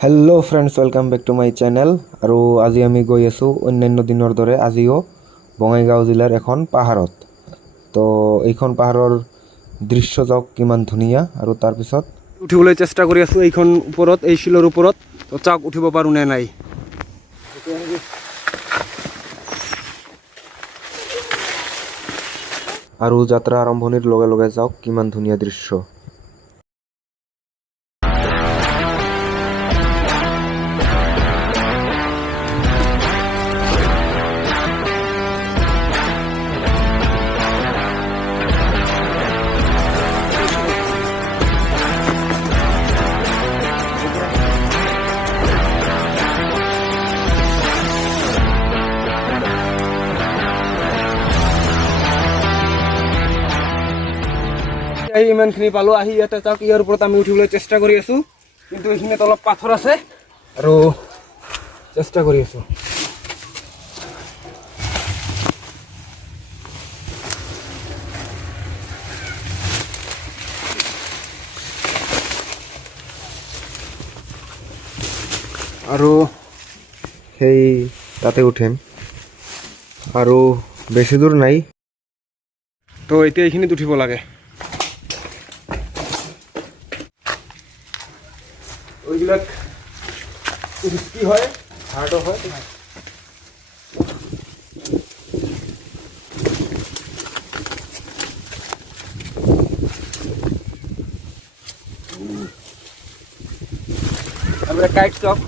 Hello friends welcome back to my channel और आज आमी गई आसो अन्यान्य दिनर दरे आजिओ बङाइगाव जिलार एखन पाहारत। तो এইখন পাহাৰৰ দৃশ্য যাওক কিমান ধুনিয়া আৰু তাৰ পিছত উঠিবলৈ চেষ্টা কৰি আছো এইখন ওপৰত এই শিলৰ ওপৰত। তো চাওক উঠিব পাৰো নে নাই। আৰু যাত্ৰা আৰম্ভণিৰ লগে লগে যাওক কিমান ধুনিয়া দৃশ্য। ইমানখিনি পালো আহি ইয়াতে চাওক ইয়াৰ ওপৰত আমি উঠিবলৈ চেষ্টা কৰি আছো, কিন্তু এইখিনিত অলপ পাথৰ আছে আৰু চেষ্টা কৰি আছো। আৰু সেই তাতে উঠিম আৰু বেছি দূৰ নাই। তো এতিয়া এইখিনিত উঠিব লাগে। ওইবিলাক ৰিস্কি হয়, হাৰ্ডও হয়। আমৰা কাইট চক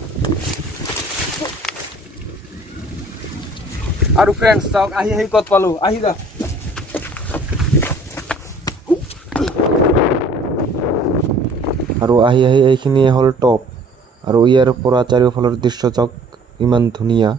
আৰু ফ্ৰেন্ডস চক আহি কত পালো আহি যা। আৰু আহি এইখিনি হল টপ আৰু ইয়াৰ পৰা চাৰিওফালৰ দৃশ্য চাওক ইমান ধুনীয়া।